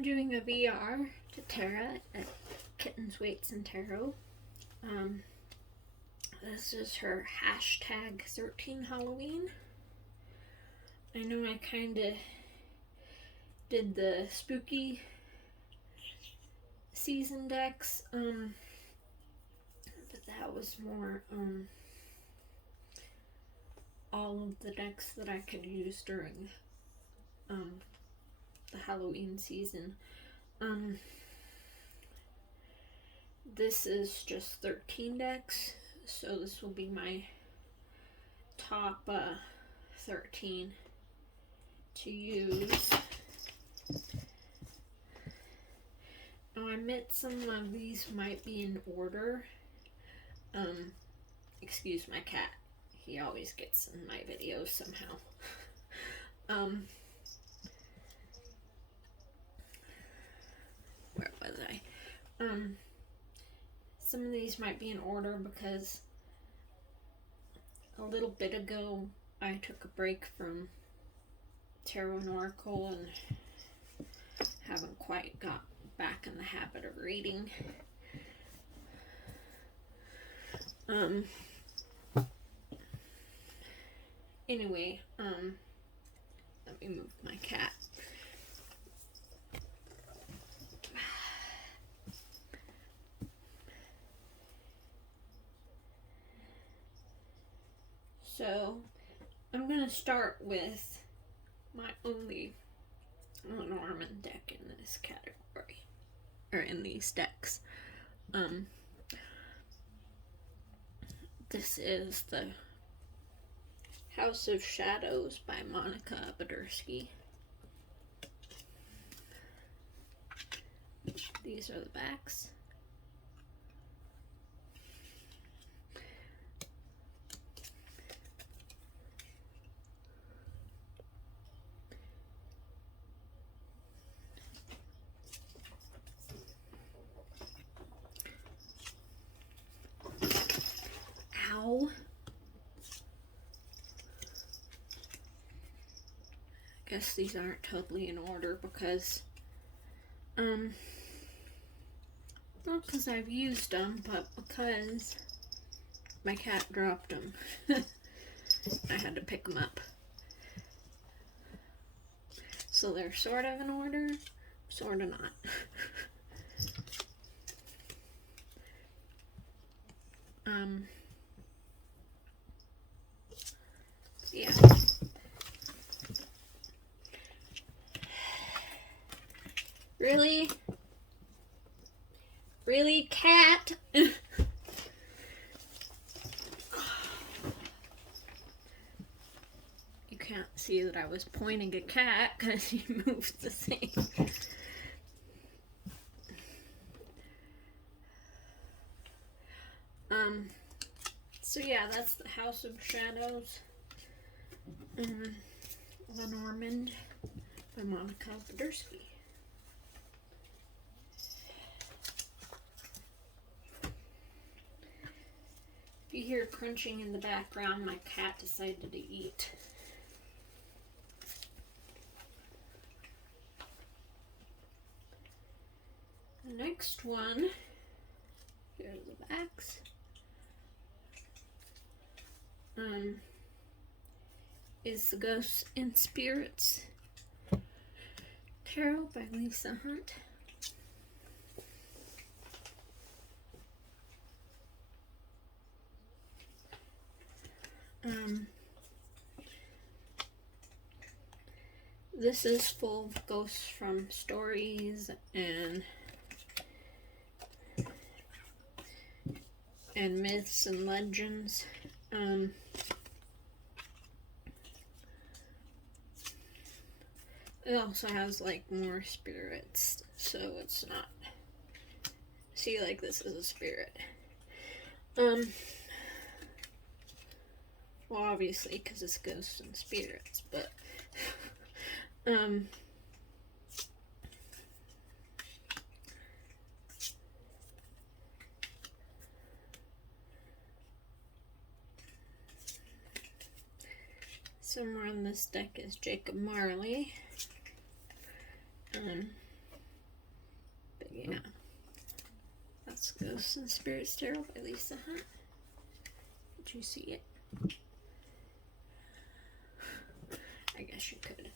I'm doing a VR to Tara at Kittens, Weights, and Tarot. This is her hashtag 13 Halloween. I know I kind of did the spooky season decks, but that was more all of the decks that I could use during the Halloween season. This is just 13 decks, so this will be my top 13 to use. Now I admit some of these might be in order. Excuse my cat. He always gets in my videos somehow. Where was I? Some of these might be in order because a little bit ago I took a break from Tarot and Oracle and haven't quite got back in the habit of reading. Anyway, let me move my cat. So, I'm going to start with my only Lenormand deck in this category, or in these decks. This is the House of Shadows by Monica Badursky. These are the backs. Ow. I guess these aren't totally in order because, not because I've used them, but because my cat dropped them. I had to pick them up. So they're sort of in order, sort of not. Yeah. Really? Really, cat? You can't see that I was pointing at cat because he moved the thing. So yeah, that's the House of Shadows. Lenormand by Monica Badursky. If you hear crunching in the background, my cat decided to eat. The next one, here are the backs. Is the Ghosts and Spirits Tarot by Lisa Hunt. This is full of ghosts from stories and myths and legends. It also has like more spirits, so it's not. See, like this is a spirit. Well, obviously, because it's ghosts and spirits, but somewhere on this deck is Jacob Marley. yeah. That's Ghosts and Spirits Tarot by Lisa Hunt. Did you see it? I guess you could.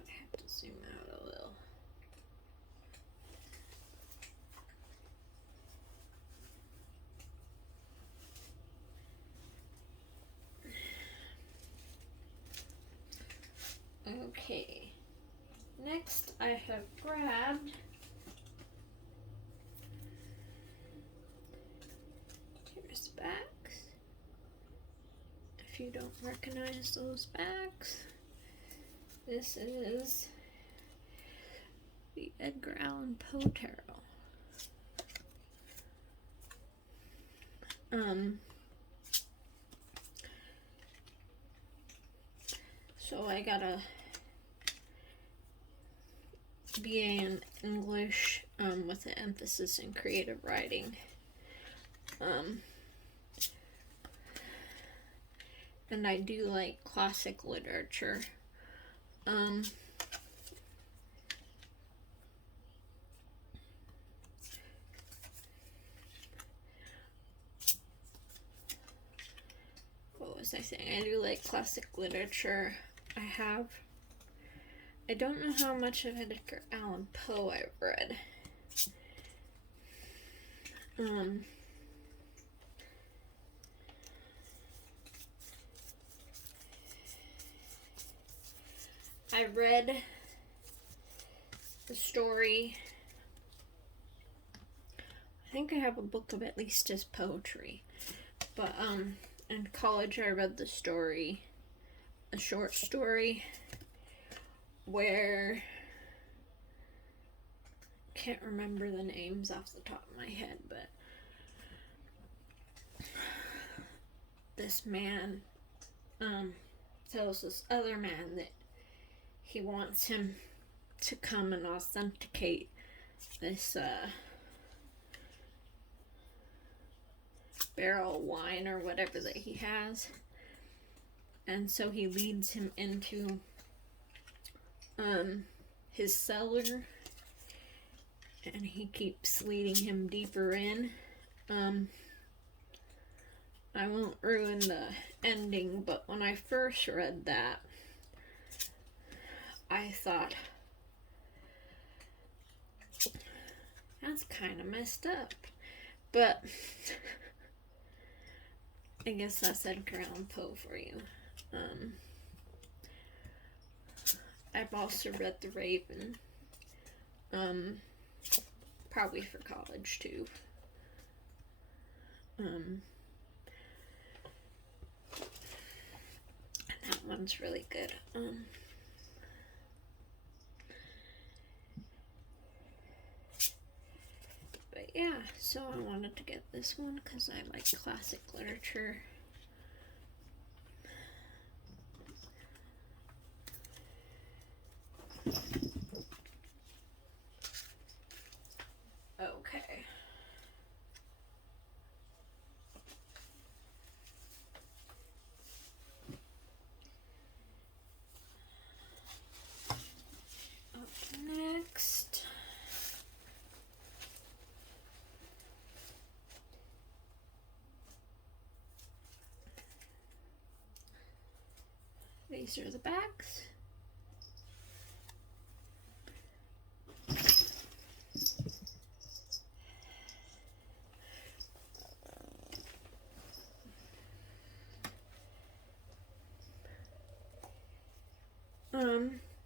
I have to zoom out a little. Okay. Next, I have grabbed here's backs. If you don't recognize those backs, this is the Edgar Allan Poe Tarot. So I got a BA in English with an emphasis in creative writing. And I do like classic literature. What was I saying? I do like classic literature. I don't know how much of Edgar Allan Poe I've read. I read the story. I think I have a book of at least his poetry. But in college I read the story, a short story where I can't remember the names off the top of my head, but this man tells this other man that he wants him to come and authenticate this barrel of wine or whatever that he has. And so he leads him into his cellar, and he keeps leading him deeper in. I won't ruin the ending, but when I first read that, I thought, that's kind of messed up. But I guess that's Edgar Allan Poe for you. I've also read The Raven, probably for college too. And that one's really good. But yeah, so I wanted to get this one because I like classic literature. Okay. Up next, these are the backs.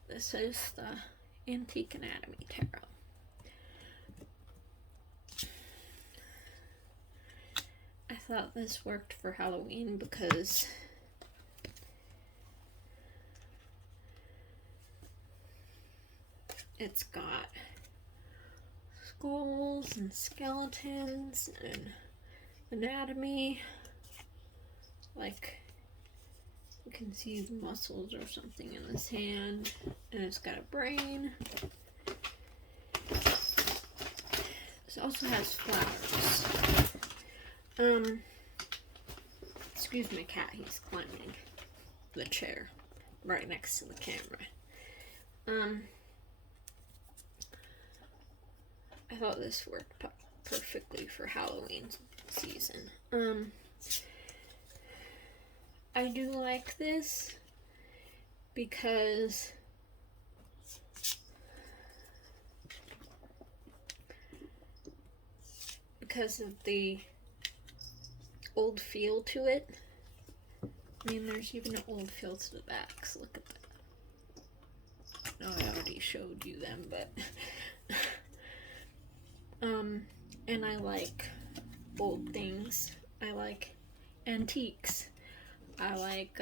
This is the Antique Anatomy Tarot. I thought this worked for Halloween because it's got skulls and skeletons and anatomy, like you can see the muscles or something in this hand, and it's got a brain. This also has flowers. Excuse my cat, he's climbing the chair right next to the camera. I thought this worked perfectly for Halloween season. I do like this because of the old feel to it. I mean, there's even an old feel to the backs. Look at that. Oh, I already showed you them, but and I like old things. I like antiques. I like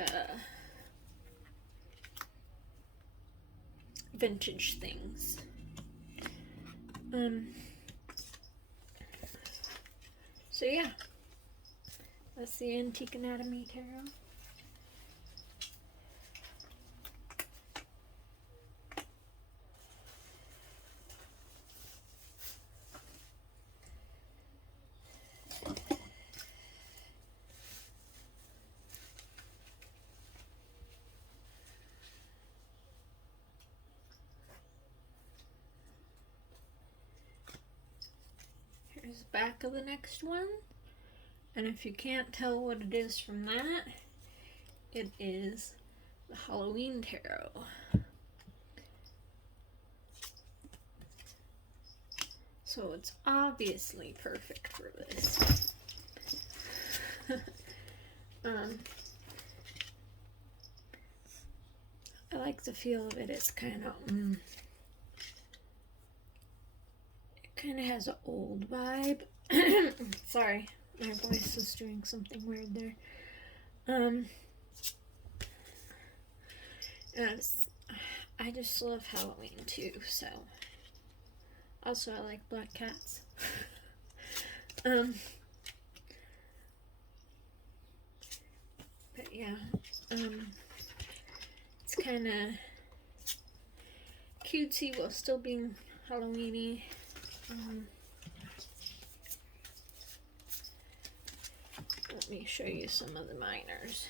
vintage things. So yeah, that's the Antique Anatomy Tarot. Here's the back of the next one. And if you can't tell what it is from that, it is the Halloween Tarot. So it's obviously perfect for this. I like the feel of it. It's kind of it kind of has an old vibe. Sorry, my voice is doing something weird there. And I just love Halloween too. So also I like black cats. But yeah, it's kind of cutesy while still being Halloweeny. Let me show you some of the minors.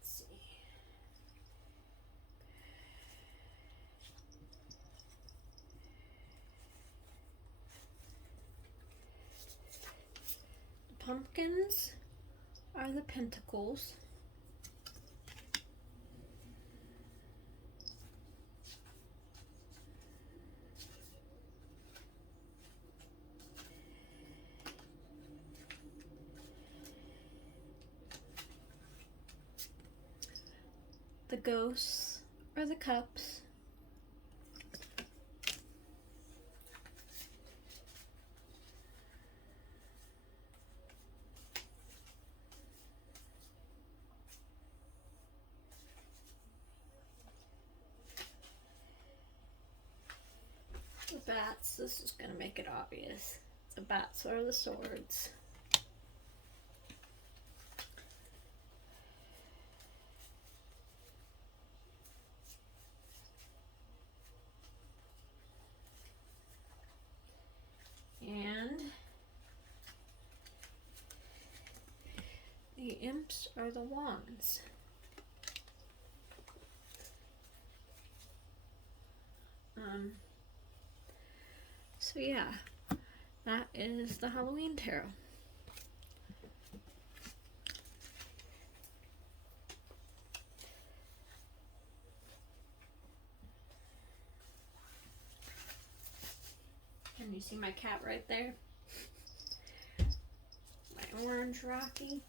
Let's see. The pumpkins are the pentacles. The ghosts are the cups. The bats, this is going to make it obvious. The bats are the swords. And the imps are the wands. So yeah, that is the Halloween Tarot. Can you see my cat right there? My orange Rocky.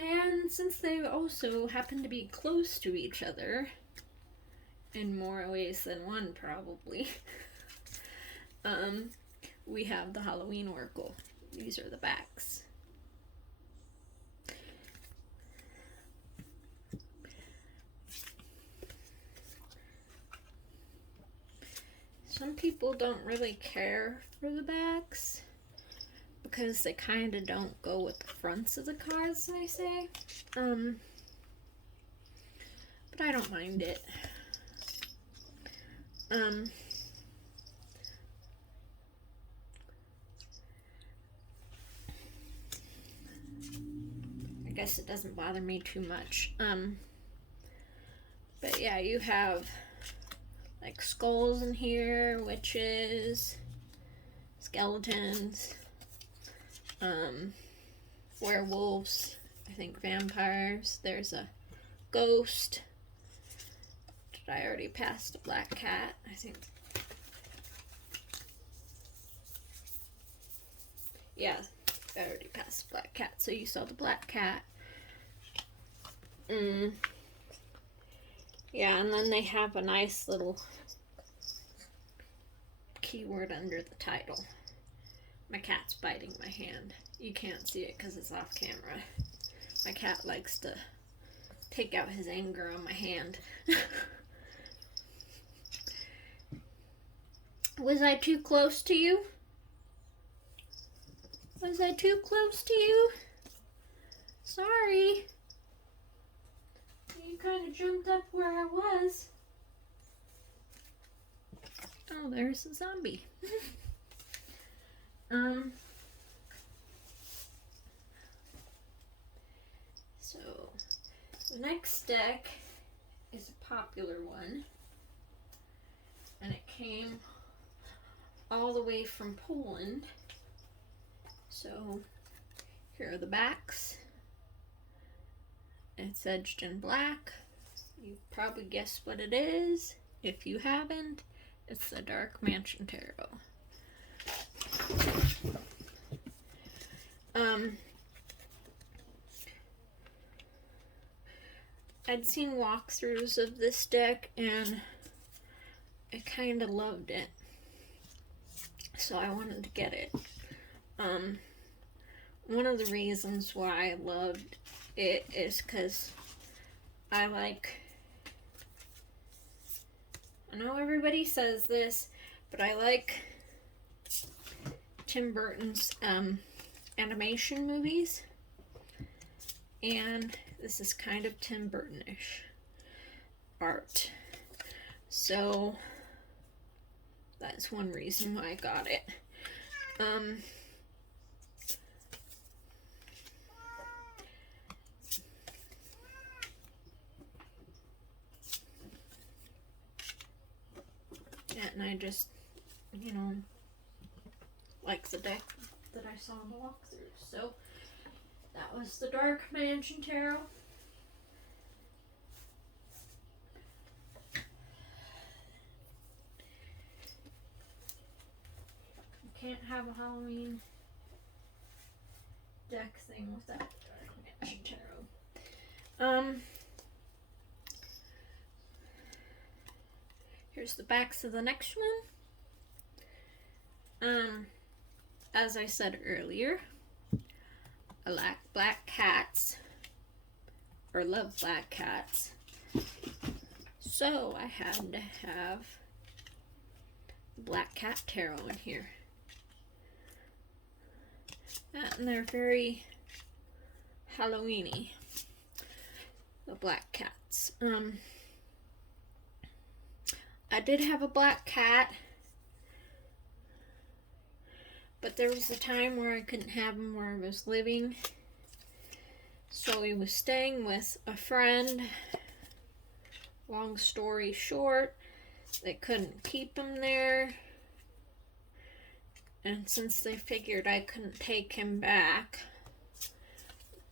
And since they also happen to be close to each other, in more ways than one probably, we have the Halloween Oracle. These are the backs. Some people don't really care for the backs because they kind of don't go with the fronts of the cards, I say. But I don't mind it. I guess it doesn't bother me too much. But yeah, you have like skulls in here, witches, skeletons, werewolves, I think vampires. There's a ghost. Did I already pass the black cat? I think. Yeah, I already passed the black cat. So you saw the black cat. Yeah, and then they have a nice little keyword under the title. My cat's biting my hand. You can't see it because it's off camera. My cat likes to take out his anger on my hand. Was I too close to you? Was I too close to you? Sorry. You kind of jumped up where I was. Oh, there's a zombie. So, the next deck is a popular one. And it came all the way from Poland. So, here are the backs. It's edged in black. You've probably guessed what it is. If you haven't, it's the Dark Mansion Tarot. I'd seen walkthroughs of this deck and I kind of loved it. So I wanted to get it. One of the reasons why I loved it is because I know everybody says this, but I like Tim Burton's animation movies, and this is kind of Tim Burton-ish art. So that's one reason why I got it. And I just, like the deck that I saw in the walkthrough. So that was the Dark Mansion Tarot. You can't have a Halloween deck thing without Dark Mansion Tarot. Here's the backs of the next one. As I said earlier, I like black cats, or love black cats, so I had to have the Black Cat Tarot in here. And they're very Halloween-y, the black cats. I did have a black cat, but there was a time where I couldn't have him where I was living. So he was staying with a friend. Long story short, they couldn't keep him there. And since they figured I couldn't take him back,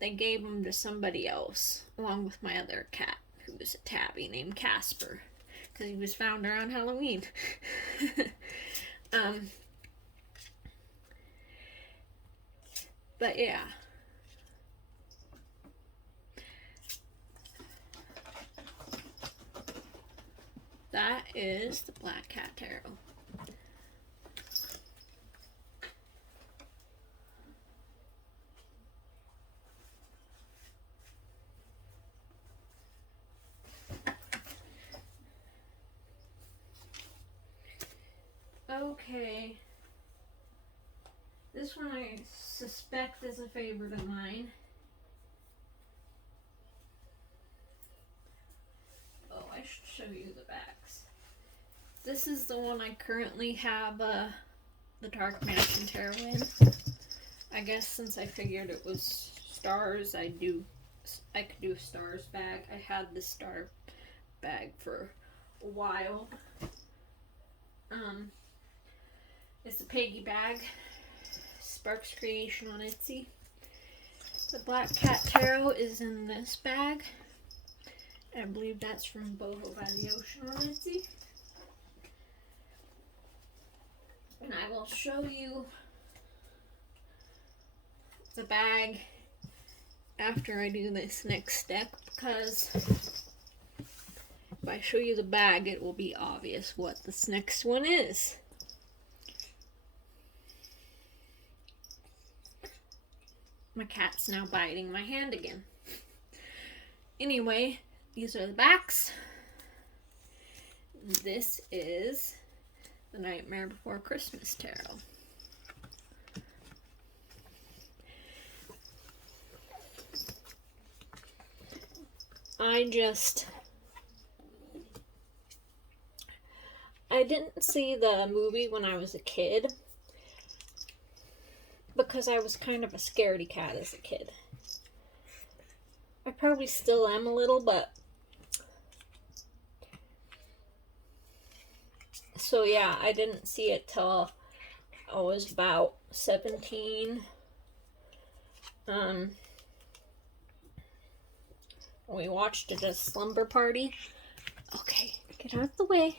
they gave him to somebody else, along with my other cat, who was a tabby named Casper. Because he was found around Halloween. But yeah. That is the Black Cat Tarot. Okay, this one I suspect is a favorite of mine. Oh, I should show you the backs. This is the one I currently have the Dark Mansion Tarot in. I guess since I figured it was stars, I could do a stars bag. I had the star bag for a while. It's a piggy bag. SparxCreation on Etsy. The Black Cat Tarot is in this bag. I believe that's from BohoByTheOcean on Etsy. And I will show you the bag after I do this next step, because if I show you the bag, it will be obvious what this next one is. My cat's now biting my hand again. Anyway, these are the backs. This is the Nightmare Before Christmas Tarot. I didn't see the movie when I was a kid because I was kind of a scaredy cat as a kid. I probably still am a little, but so yeah, I didn't see it till I was about 17. We watched it at a slumber party. Okay, get out of the way.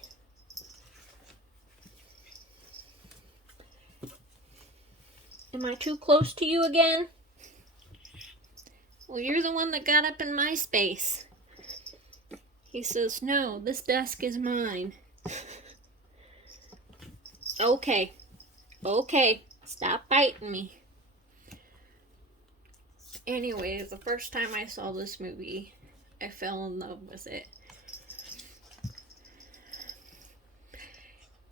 Am I too close to you again? Well, you're the one that got up in my space. He says, no, this desk is mine. Okay. Okay. Stop biting me. Anyway, the first time I saw this movie, I fell in love with it.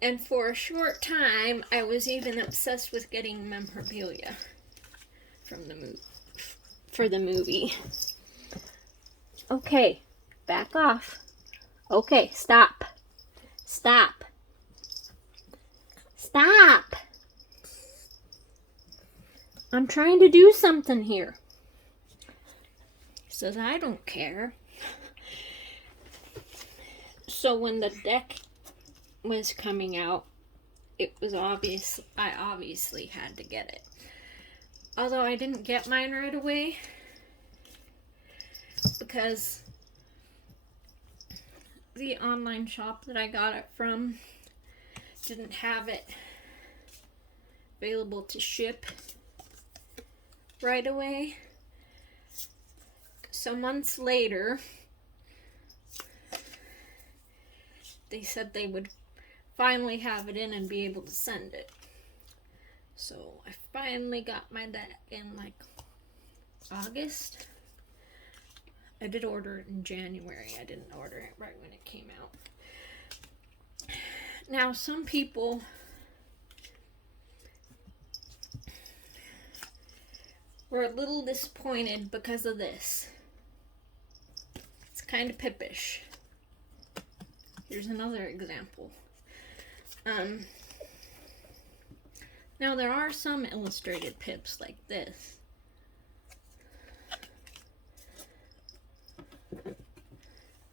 And for a short time, I was even obsessed with getting memorabilia from the movie. Okay, back off. Okay, stop. Stop. Stop. I'm trying to do something here. He says, I don't care. So when the deck was coming out, it was obvious. I obviously had to get it. Although I didn't get mine right away because the online shop that I got it from didn't have it available to ship right away. So months later, they said they would finally have it in and be able to send it. So I finally got my deck in like August. I did order it in January. I didn't order it right when it came out. Now some people were a little disappointed because of this. It's kind of pippish. Here's another example. Now there are some illustrated pips like this.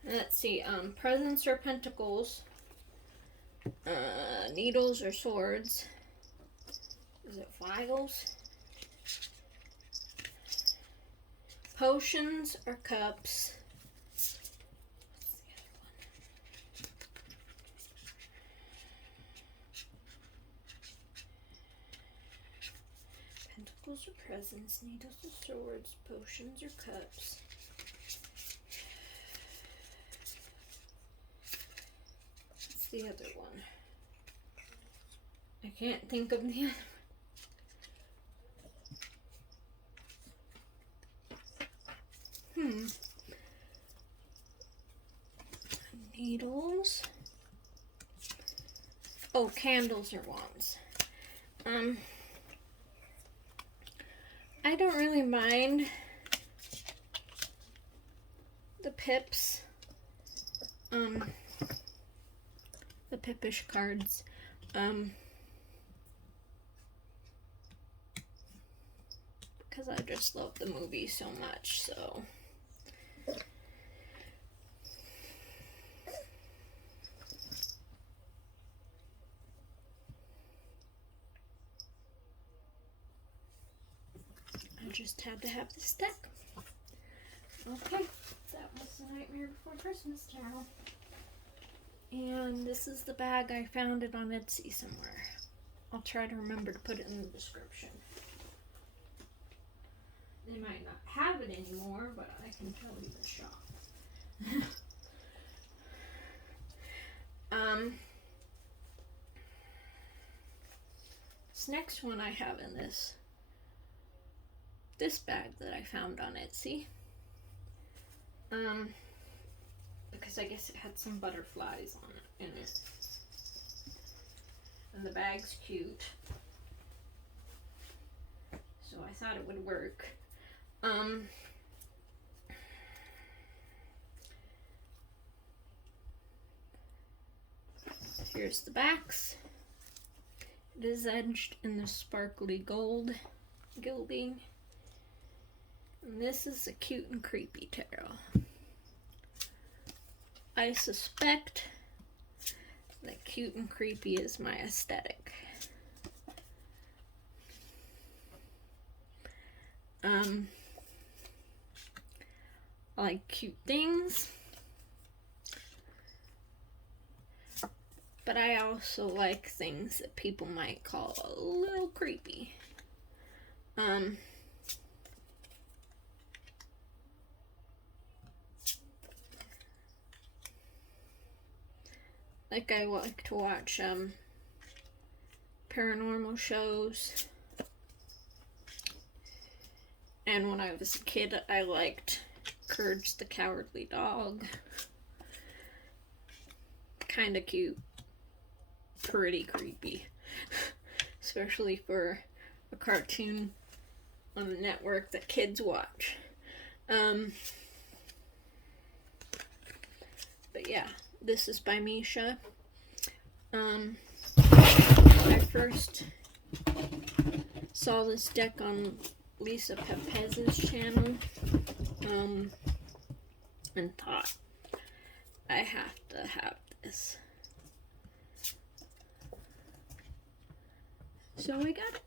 Let's see, presents or pentacles, needles or swords, is it vials, potions or cups, pentacles or presents, needles or swords, potions or cups. What's the other one? I can't think of the other. Needles. Oh, candles or wands. I don't really mind the pips, the pippish cards, because I just love the movie so much, so. just had to have this deck. Okay, that was the Nightmare Before Christmas tarot. And this is the bag. I found it on Etsy somewhere. I'll try to remember to put it in the description. They might not have it anymore, but I can tell you the shop. This next one I have in this bag that I found on Etsy. Because I guess it had some butterflies on it, in it. And the bag's cute. So I thought it would work. Here's the backs. It is edged in the sparkly gold gilding. And this is a cute and creepy tarot. I suspect that cute and creepy is my aesthetic. I like cute things, but I also like things that people might call a little creepy. Like I like to watch paranormal shows. And when I was a kid, I liked Courage the Cowardly Dog. Kinda cute. Pretty creepy. Especially for a cartoon on a network that kids watch. But yeah, this is by Misha. I first saw this deck on Lisa Pepez's channel, and thought, I have to have this. So I got it.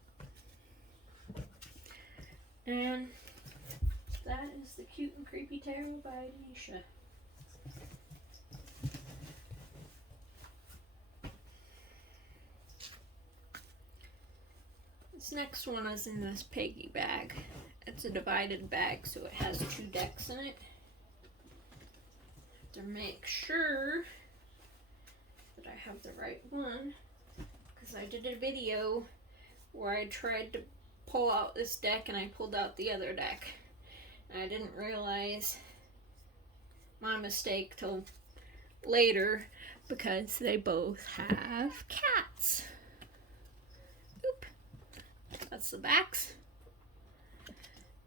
And that is the Cute and Creepy Tarot by Misha. This next one is in this Peggy bag. It's a divided bag, so it has 2 decks in it. To make sure that I have the right one, because I did a video where I tried to pull out this deck and I pulled out the other deck. And I didn't realize my mistake till later, because they both have cats. Oop. That's the backs.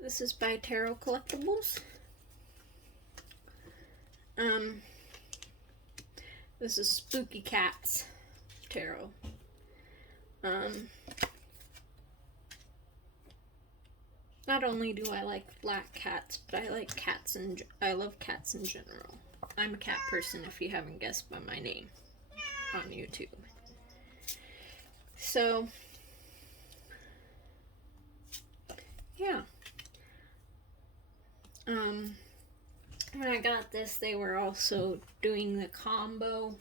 This is by Tarot Collectables. This is Spooky Cats Tarot. Not only do I like black cats, but I like cats and I love cats in general. I'm a cat person, if you haven't guessed by my name on YouTube. So, yeah. When I got this, they were also doing the combo.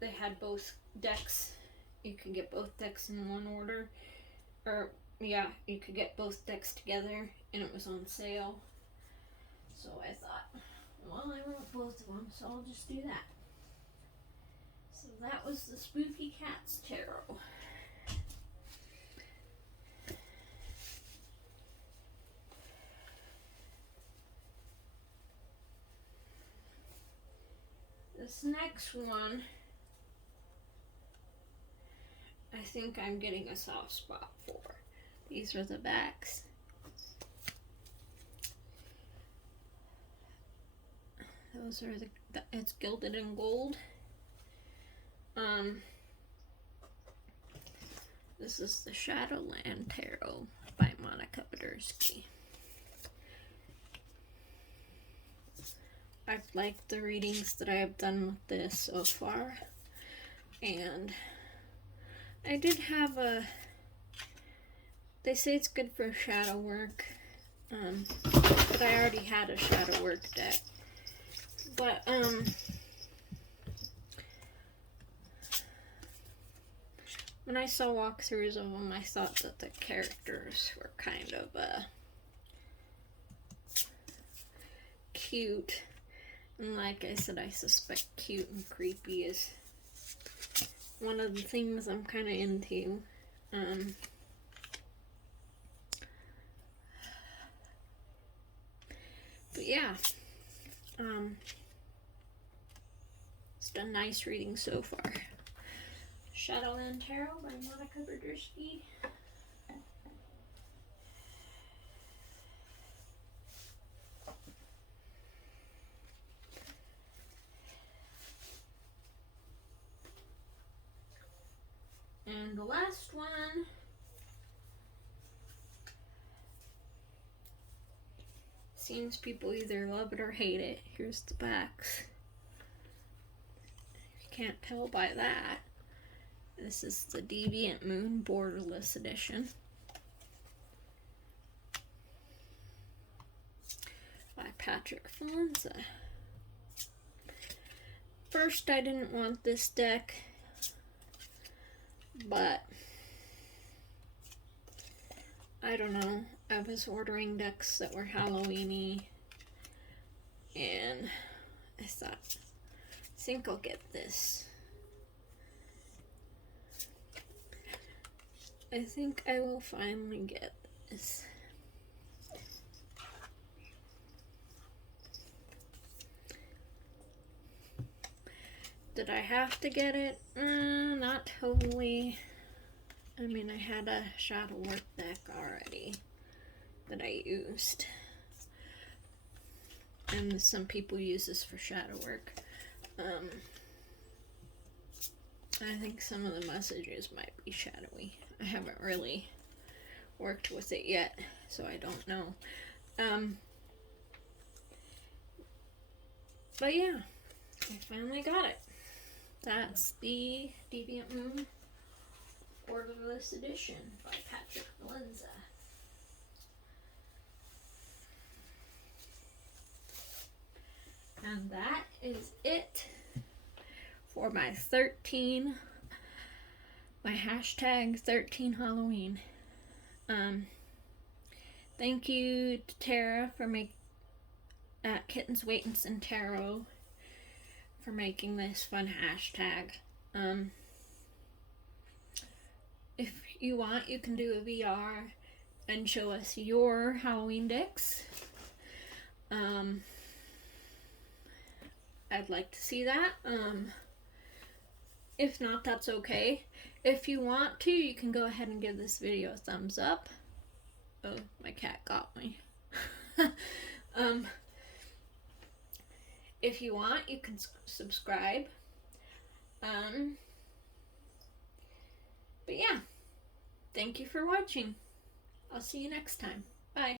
They had both decks. You could get both decks in one order. Or, yeah, you could get both decks together, and it was on sale. So I thought, well, I want both of them, so I'll just do that. So that was the Spooky Cats Tarot. This next one, I think I'm getting a soft spot for. These are the backs. Those are it's gilded in gold. This is the Shadowland Tarot by Monica Badersky. I've liked the readings that I have done with this so far, and I did have They say it's good for shadow work, but I already had a shadow work deck. But, when I saw walkthroughs of them, I thought that the characters were kind of, cute. And like I said, I suspect cute and creepy is one of the things I'm kind of into. But yeah, it's a nice reading so far. Shadowland Tarot by Monica Berdusky. And the last one seems people either love it or hate it. Here's the backs. You can't tell by that. This is the Deviant Moon Borderless edition by Patrick Falenza. First, I didn't want this deck, but I don't know. I was ordering decks that were Halloween-y, and I thought, I think I'll get this. I think I will finally get this. Did I have to get it? Not totally. I mean, I had a shadow work deck already that I used. And some people use this for shadow work. I think some of the messages might be shadowy. I haven't really worked with it yet, so I don't know. But yeah, I finally got it. That's the Deviant Moon Borderless edition by Patrick Falenza. And that is it for my hashtag 13 Halloween. Thank you to Tara for at Kittens Waitins and Tarot for making this fun hashtag. If you want, you can do a VR and show us your Halloween decks. I'd like to see that. If not, that's okay. If you want to, you can go ahead and give this video a thumbs up. Oh, my cat got me. If you want, you can subscribe. But yeah, thank you for watching. I'll see you next time.